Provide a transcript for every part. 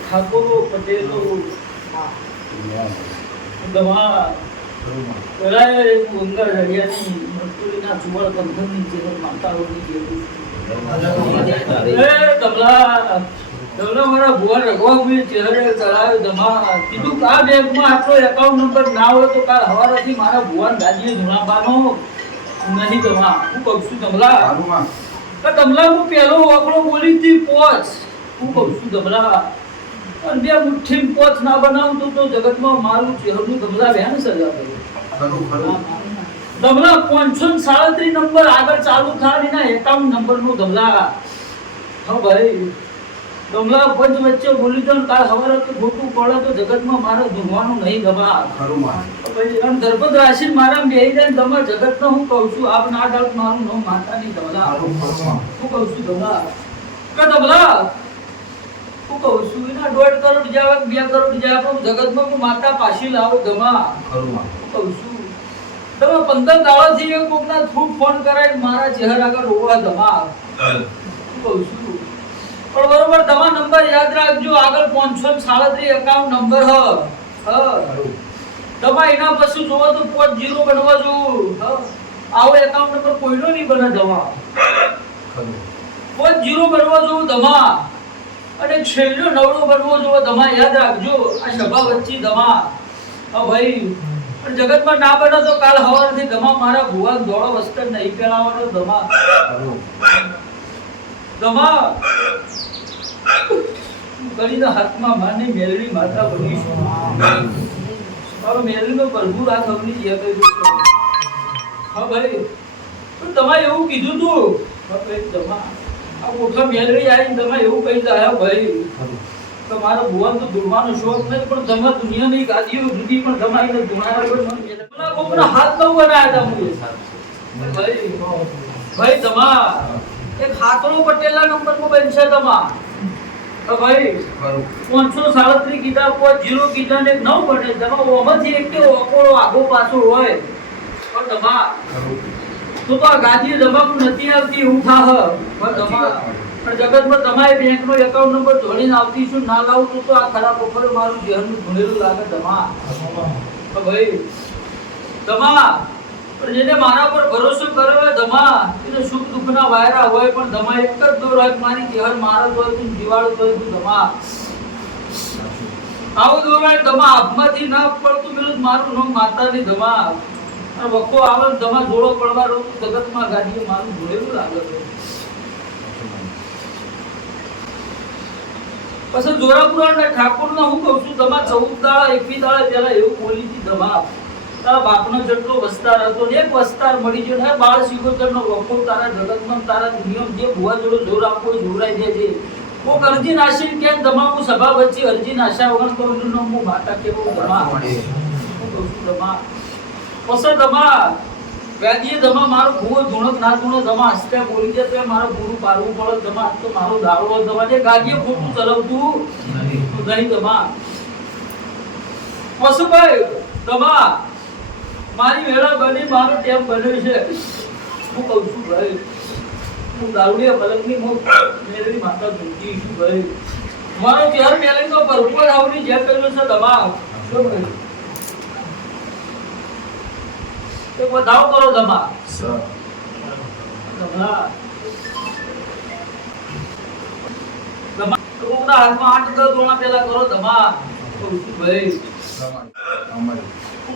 ઠાકોરો પટેલો દવા કરાય ઉંદર હરિયાની મસ્તુરીના ચુવળ બંધનની જેમ માતાઓની જેમ તબલા મારા ભુવા રઘવા ચહેરે ચડાવ્યો ધમા કીધું આ બેંકમાં આટલો એકાઉન્ટ નંબર ના હોય તો કાલ હવારથી મારા ભુવાન દાદીએ ધુણાબાનો નહીં ધમા હું કહું છું ધમલા ધમલા હું પહેલો વાકડો બોલી હતી પોચ હું કહું છું ધમલા અને બે મુઠ્ઠી પોચ ના બનાવતું તો જગતમાં મારું ચહેરું ધમલા બેન સજા કર્યું ધમલા 537 નંબર આગળ ચાલુ થાય એના એકાઉન્ટ નંબર નું ધમલા હા ભાઈ ધમલા પંચ વચ્ચે બોલી તો કાલ હવારે તો ખોટું પડે તો જગતમાં મારે ધૂણવાનું નહીં ગમા પછી અને ધર્પદ રાશિ મારા બેહી જાય તમે જગતનો હું કહું છું આપ ના ડાળ મારું નો માતાની ધમલા હું કહું છું ધમલા કે ધમલા હું કહું છું એના 1.5 કરોડ જાવ 2 કરોડ જાવ પણ જગતમાં હું માતા પાછી લાવો ધમા હું કહું છું તમે 15 દાડાથી એક કોકના થ્રુ ફોન કરાય મારા ચહેરા આગળ રોવા ધમા હું કહું છું પણ બરોબર તમારો નંબર યાદ રાખજો આગળ 537 એકાઉન્ટ નંબર હ તમા એના પછી જોવો તો 50 બનવા જો આવો એકાઉન્ટ નંબર કોઈનો નહીં બને દવા 50 બનવા જો દમા અને છેલ્લો નવડો બનવો જો દમા યાદ રાખજો આ સભા વચ્ચે દમા ભાઈ પણ જગતમાં ના બને તો કાલ હવારથી દમા મારા ભુવા દોડો વસ્તર નહીં પહેરાવાનો દમા દમા ગળીના હાથમાં માની મેલડી માતા બની હવે મેલડીનો પ્રભુ રાત અવની જે કહ્યું હા ભાઈ પણ તમારે એવું કીધું તું હવે દમા આ મોટા મેલડી આવીને તમે એવું કહી દયા ભાઈ તમારો ભુવન તો દુર્વાનો શોખ નહીં પણ તમે દુનિયાની ગાદીઓ જુદી પણ તમારીને દુનિયા કોકના હાથ ન બનાવ્યા હતા ભાઈ ભાઈ તમા એક હાથનો પટેલના નંબરમાં બનશે તમા ભાઈ 537 કીધા 0 કીધા ને 9 બને તમે ઓમાંથી એક કે ઓકોળો આગો પાછો હોય પણ તમા તો આ ગાદી જવાબ નથી આવતી હું થાહ પણ તમા પણ જગતમાં તમારે બેંકનો એકાઉન્ટ નંબર જોડીને આવતી છું ના લાવું તો આ ખરાબ ઓફર મારું જેહનું ભણેલું લાગે તમા ભાઈ તમા પણ જેને મારા પર ભરોસો કર્યો ધમા એને સુખ દુઃખના વાયરા હોય પણ ધમા એક જ દોર હોય મારી ચહેર મારો હોય તું દિવાળો હોય તું ધમા આવું દોરાય ધમા હાથમાંથી ના પડતું મેલું મારું નામ માતાની ધમા અને વખો આવે ધમા જોડો પડવા રહું જગતમાં ગાડીએ મારું ભૂલેલું લાગે છે પછી જોરાપુરા ને ઠાકોરના હું કહું છું ધમા 14 દાડા 21 દાડા પહેલા એવું બોલી હતી ધમા તારા બાપનો જેટલો વસ્તાર હતો ને એક વસ્તાર મળી ગયો ને બાળ સિકોતરનો વખો તારા જગતમાં તારા નિયમ જે ભુવા જોડો જોર આપો જોરાઈ દેજે કોક અરજી નાશી કેમ દમાવું સભા વચ્ચે અરજી નાશા વગર કોઈનું નામ હું માતા કેવો દમા હું કહું છું દમા પસર દમા ગાદીએ દમા મારો ભૂવો ધૂણક ના ધૂણો દમા હસ્તે બોલી દે તો મારો ભૂરું પારવું પડે દમા તો મારો દાડો દમા ને ગાદીએ ખોટું ચલાવતું નહીં દમા પશુભાઈ દમા મારી વેળા બની મારો ટેમ બન્યો છે હું કહું છું ભાઈ હું દારૂડિયા પલંગની મેલડી માતા ધૂજી છું ભાઈ મારો ચહેર મેલડીનો ભરપૂર આવની જે કર્યો છે દમા શું ભાઈ એક વધાવ કરો દમા દમા દમા કોકના હાથમાં 8-10 દોણા પેલા કરો દમા કહું છું ભાઈ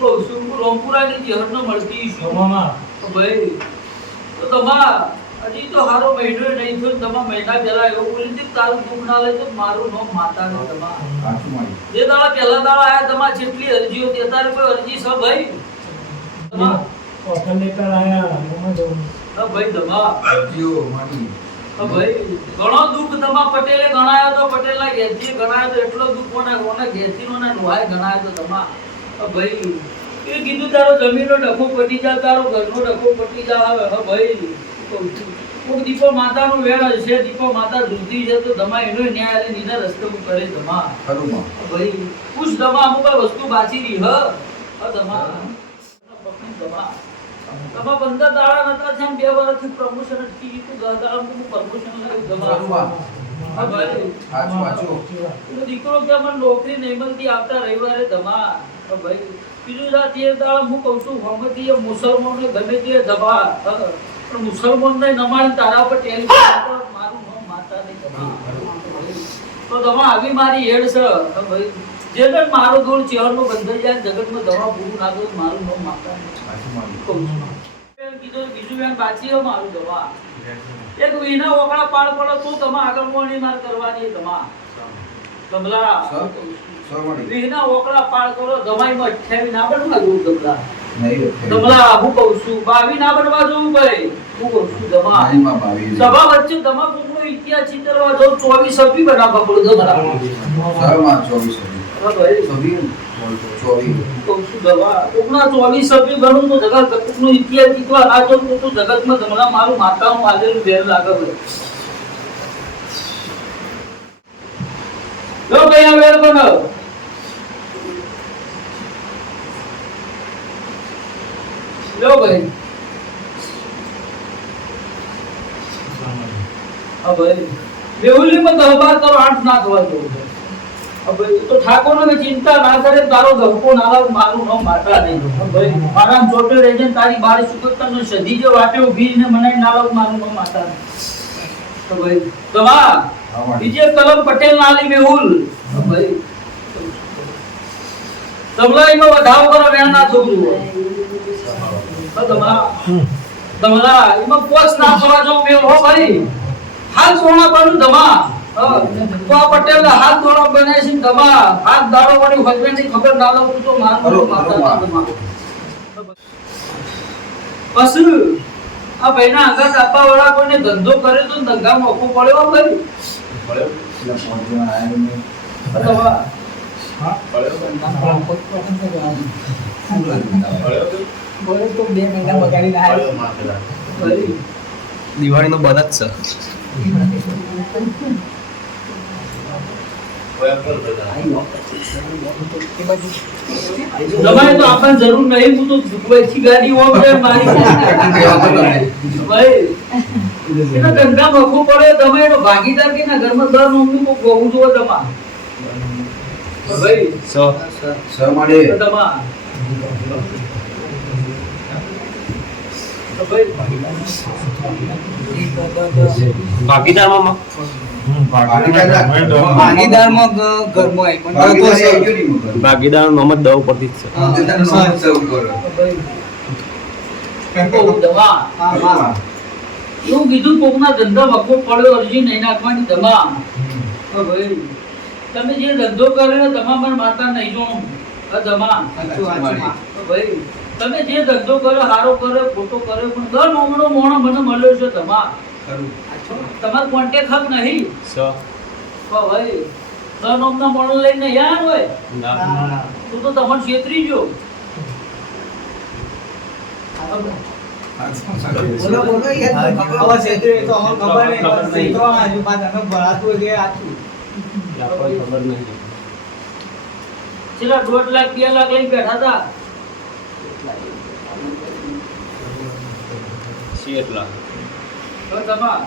કહું છું હું રોમપુરાની જહરનો મળતી છું ભાઈ તો તમા હજી તો હારો મહિનો નહીં થયો તમા મહિના પહેલા એવું બોલી હતી તારું દુઃખ ના લે તો મારું નામ માતા ને તમા જે દાડા પહેલા દાડા આયા તમા જેટલી અરજીઓ હતી અત્યારે કોઈ અરજી છે ભાઈ તમા હોટલ લેકર આયા હા ભાઈ તમા અરજીઓ માની ભાઈ ઘણો દુઃખ તમા પટેલે ગણાયો તો પટેલના ઘેરથી ગણાયો તો એટલો દુઃખ કોના ઘેરથી ના ડોહાય ગણાયો તો તમા ભાઈ એ કીધું તારો જમીનનો ડખો પટી જા તારો ઘરનો ડખો પટી જા હવે હા ભાઈ કોક દીપો માતાનો વેળ છે દીપો માતા દૂધી છે તો ધમા એનો ન્યાય આલે નીના રસ્તે હું કરે ધમા ખરુમાં ભાઈ પૂછ ધમા અમુક વસ્તુ બાચી રહી હ ધમા ધમા ધમા 15 દાડા નતા થયા 2 વર્ષથી પ્રમોશન અટકી ગયું દાદા હું પ્રમોશન લાવ્યું ધમા હા ભાઈ. પેલો દીકરો કે મને નોકરી નહીં મળતી આવતા રવિવારે ધમા. હા ભાઈ. બીજું રાત એ દાડા હું કહું છું હોમેથી એ મુસલમાનને ગમે તે ધમા. પણ મુસલમાનને નમાડીને તારા પર ટેલિફોન કરો, મારું નામ માતા નહીં ધમા. તો ધમા આવી મારી હેડ છે. હા ભાઈ. જેને મારો દોર ચેહરનો બંધાઈ જાય જગતમાં દવા પૂરું ના દો મારું નામ માતા નહીં. કહું છું. બીજું બેન બાચી હો મારું દવા. એક વિના ઓકળા પાડ પડે તો તમે આગળ મોણી માર કરવાની તમા કમલા વિના ઓકળા પાડ કરો દમાઈમાં 28 ના બનવા દઉં કમલા કમલા હું કહું છું 22 ના બનવા દઉં ભાઈ હું કહું છું દમા સભા વચ્ચે દમા કોકનો ઇતિહાસ ચિતરવા દઉં 24 સભી બનાવવા પડે બરાબર સરમાં 24 હા ભાઈ સભી 24 કહું છું દવા કોકના 24 સભી બનું તો જગત કોકનો ઇતિહાસ ચિતવા આ જો તો જગતમાં દમલા મારું માતાનું આલેલું વેર લાગે ભાઈ લો ભાઈ આ વેર બનાવ લો ભાઈ હા ભાઈ બેहुलीમાં 10-12 કરો 8 ના થવા દો હા ભાઈ તો ઠાકોરને ચિંતા ના કરે તારો ધક્કો ના લાવ મારું નામ માતા નહીં હા ભાઈ મારા ચોટે રહેજે તારી બાર સુકતનો સધી જે વાટે ઊભી ને મનાઈ ના લાવ મારું નામ માતા તો ભાઈ તમા બીજે કલમ પટેલ નાલી મેહુલ હા ભાઈ તમલાઈમાં વધાવ કરો વેણ ના છોકરું દમલા એમાં પોચ ના થવા જો મેલ હો ભાઈ હાથ સોના બનું દમા તો આ પટેલ હાથ દોડા બનાય છે દમા હાથ દાડો વાળી હસબેન્ડ ની ખબર ના લાવું તો મારું માતા દમા બસ આ ભાઈના આગળ આપવા વાળા કોઈને ધંધો કરે તો ધંધા મોકો પડ્યો ભાઈ પડ્યો એટલે પહોંચવા આયા ને દમા હા પડ્યો બોલે તો 2 મહિના બગાડી ના ભાઈ દિવાળીનો બરત છે દમાઈ તો આપણને જરૂર નહીં હું તો દુબઈથી ગાડી ઓમ મારી ભાઈ એનો ધંધા મખો પડે તમે એનો ભાગીદાર કે ના ઘરમાં દર નોમનું કો ગોવું જો દમા ભાઈ સ માડે દમા ભાગીદારમાં ભાગીદારમાં ભાગીદાર મોહમ્મદ દવ પરથી એવું કીધું કોકના ધંધા મખો પડ્યો અરજી નહીં નાખવાની દમા ભાઈ તમે જે ધંધો કર્યો તમામ માતા નહીં જોણું દમા ભાઈ તમે જે ધંધો કર્યો હારો કર્યો ખોટો કર્યો પણ દર મોમનો મોણો મને મળ્યો છે તમા તમાર કોન્ટેક્ટ હક નહીં ભાઈ દર મોમનો મોણો લઈને યાર હોય તું તો તમને છેતરી ગયો બોલો યાર ખબર છે તો અમને ખબર નહીં બસ તો આજુ બાદ અમે ભરાતું કે આછું ખબર નહીં છેલ્લા 1.5 લાખ 2 લાખ લઈને બેઠા હતા એટલા તમા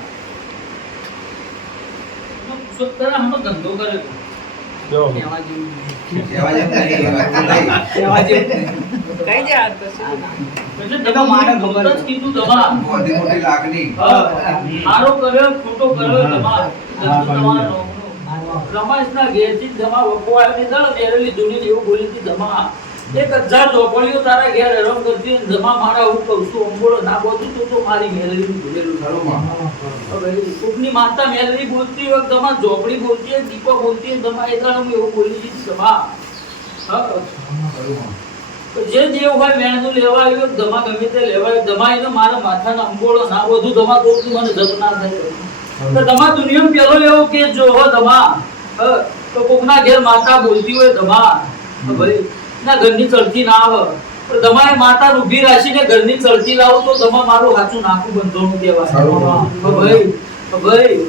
સુતરા હમ ધંધો કરે જો કેવા જેવું કેવા જેમ નહીં કેવા જેવું કઈ જાય એટલે તમે મારે ખબર જ કીધું તમા મોટી મોટી લાગણી હારો કર્યો ખોટો કર્યો તમા તમારો રમેશના ઘેરથી જમા વખવાળની દળ બેરેલી જૂની એવું બોલી હતી જમા 1000 ચોપડીઓ તારા ઘેર રમ કરતી જમા મારા હું કહું છું અંબોળો ના બોલતું તો મારી મેલરી બોલેલું ખરોમાં હવે કોકની માતા મેલરી બોલતી હોય જમા ઝોપડી બોલતી હોય દીપો બોલતી હોય જમા એ દળ હું એવું બોલી હતી જમા ખરોમાં તો જે દેવ હોય મેણનું લેવા આવ્યો જમા ગમે તે લેવા આવ્યો જમા એને મારા માથાના અંબોળો ના બધું જમા કોકની મને જપ ના થાય તો તમા દુનિયામાં પેલો લેવો કે જો હો જમા તો કોકના ઘેર માતા બોલતી હોય જમા ભાઈ ના ઘરની ચડતી ના આવે તો તમારે માતા ઊભી રાખીને ઘરની ચડતી લાવો તો તમારે મારું સાચું નાખું બંધોનું કહેવાય ભાઈ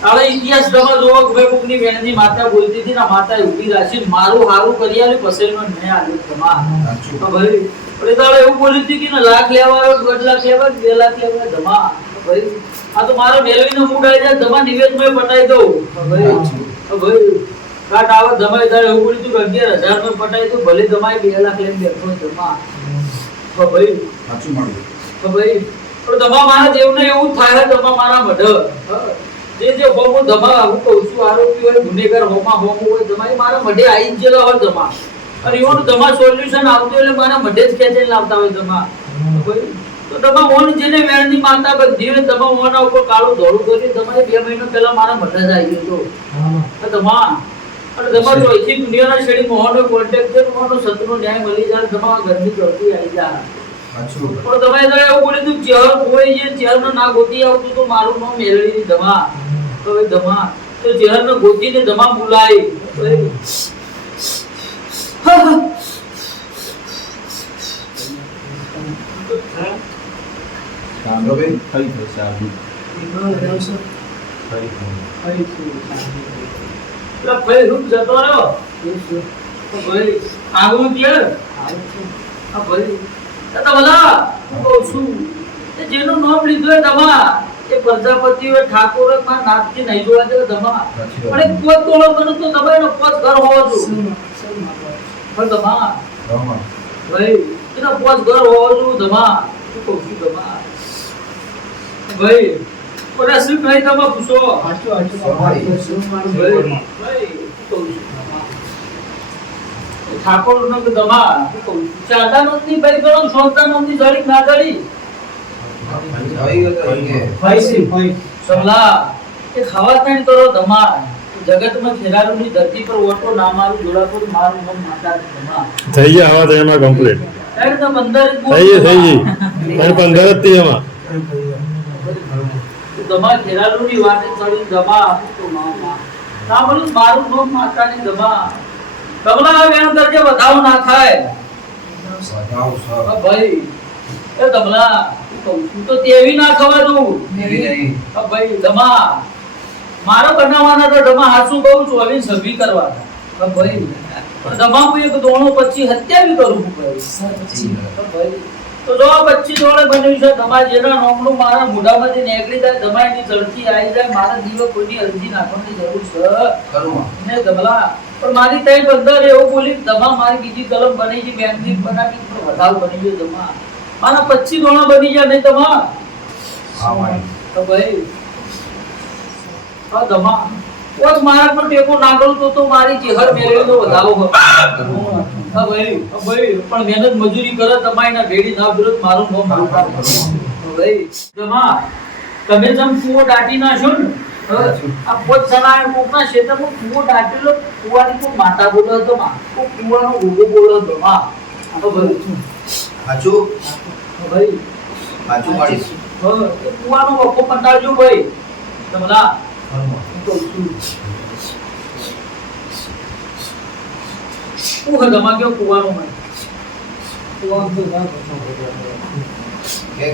તારે ઇતિહાસ તમે જોવો કે ભાઈ કોકની વેણની માતા બોલતી હતી ના માતા ઊભી રાખીને મારું હારું કરી આલે પસેલનો નહીં આલ્યો તમા ભાઈ એટલે તારે એવું બોલી હતી કે લાખ લેવા 1.5 લાખ લેવા 2 લાખ લેવા જમા ભાઈ આ તો મારો મેલવીનો મૂડ આવી જાય દમા નિવેદમાં પટાઈ દઉં ભાઈ ભાઈ કાટ આવે દમાઈ તારે એવું બોલી તું 11,000 માં પટાઈ દઉં ભલે દમાઈ 2 લાખ લઈને બેઠો દમા ભાઈ સાચું મળ્યું. ભાઈ પણ દમા મારા દેવને એવું થાય દમા મારા મઢ જે હોમો દમા હું કહું છું આરોપી હોય ગુનેગાર હોમા હોમો હોય દમા એ મારા મઢે આવી જ ગયેલો હોય દમા અને એવાનું દમા સોલ્યુશન આવતું એટલે મારા મઢે જ ખેંચીને લાવતા હોય દમા ભાઈ તો દમા ઓન જેને વેણની માતા બધી હોય દમા ઓના ઉપર કાળું ધોળું કરી દમા 2 મહિના પહેલા મારા મઢે જ આવી ગયો તો દમા અને દમા જો અહીંથી દુનિયાના શેડી મોહનો કોન્ટેક્ટ છે મોહનો સતનો ન્યાય મળી જાય દમા ઘરની ચોથી આવી જાય સાચું. પણ દમા એટલે એવું બોલી તું ચેહર કોઈ જે ચેહરનો ના ગોતી આવતું તો મારું નામ મેળવી દમા તો એ દમા તો ચેહરનો ગોતીને દમા બોલાય સાંભળો ભાઈ. થઈ જશે આ બી. થઈ પેલા ભાઈ રૂપ જતો રહ્યો તો ભાઈ આગળ કે આ ભાઈ તો બધા હું કહું છું કે જેનું નામ લીધું હોય દમા એ પ્રજાપતિ હોય ઠાકોર હોય માં નાથથી નહીં જોવા દે દમા પણ એક પોત તોડો કરો તો દમા એનો પોત ઘર હોવો જોઈએ પણ દમા રામા. ભાઈ એનો પોત ઘર હોવો જોઈએ દમા હું કહું છું દમા ભાઈ ઓલા શું કહી દમા પૂછો ભાઈ ભાઈ હું કહું છું દમા ઠાકોર નો કે દમા હું કહું છું ચાદાનંદ ની ભાઈ કરો સોતાનંદ ની જડી ના જડી આવી ગયો તો એ કે. સમલા કે ખાવા તાણ કરો દમા જગતમાં ખેલાડીની ધરતી પર ઓટો ના મારું જોડાપુર મારું નામ માતા દમા થઈ ગયા આવા તો એમાં કમ્પ્લીટ ત્યારે તો 15 થઈ ગઈ પણ 15 જ થી એમાં દમા ખેલાડીની વાતે ચડી દમા તો મામા ના બોલું મારું નામ માતાની દમા કમલા વેણ કરજે વધાવ ના થાય વધાવ સર. ભાઈ એ દમલા તું તો તેવી ના ખવા દઉં એવી નહીં. ભાઈ દમા મારો બનાવવાના તો દમા હાસું કહું છું હવે સભી કરવા ભાઈ પણ દમા હું એક દોણો પછી હત્યા બી કરું છું ભાઈ તો જો 25 દોડે બન્યું છે દમા જેના નોમનું મારા મોઢામાંથી નીકળી જાય દમા એની ચડતી આવી જાય મારા દીવો કોઈની અરજી નાખવાની જરૂર છે કરું. ને દમલા પણ મારી તઈ 15 એવું બોલી દમા મારી બીજી કલમ બની છે બેંકની બનાવી પણ વધાવ બની ગયો દમા મારા 25 દોણા બની જાય નહીં દમા હા મારી. તો ભાઈ દમા ઓજ મારા પર ટેકો ના કરું તો મારી જેહર મેળવીનો વધાવો ભાઈ પણ મહેનત મજૂરી કરે તમારી ભેડી ના વિરોધ મારું નામ બોલતા ભાઈ દમા તમે જેમ કુવો દાટી નાખ્યો ને આ પોત જણાય કોકના ક્ષેત્રમાં કુવો દાટેલો કુવાની કોઈ માતા બોલો હતો માં કોઈ કુવાનો ઉભો બોલો હતો માં ભાઈ સાચું. ભાઈ સાચું મારી. એ કુવાનો વખો પંટાળજો ભાઈ તમલા કરું. હું દમા ગયો કુવાનો માં તો કે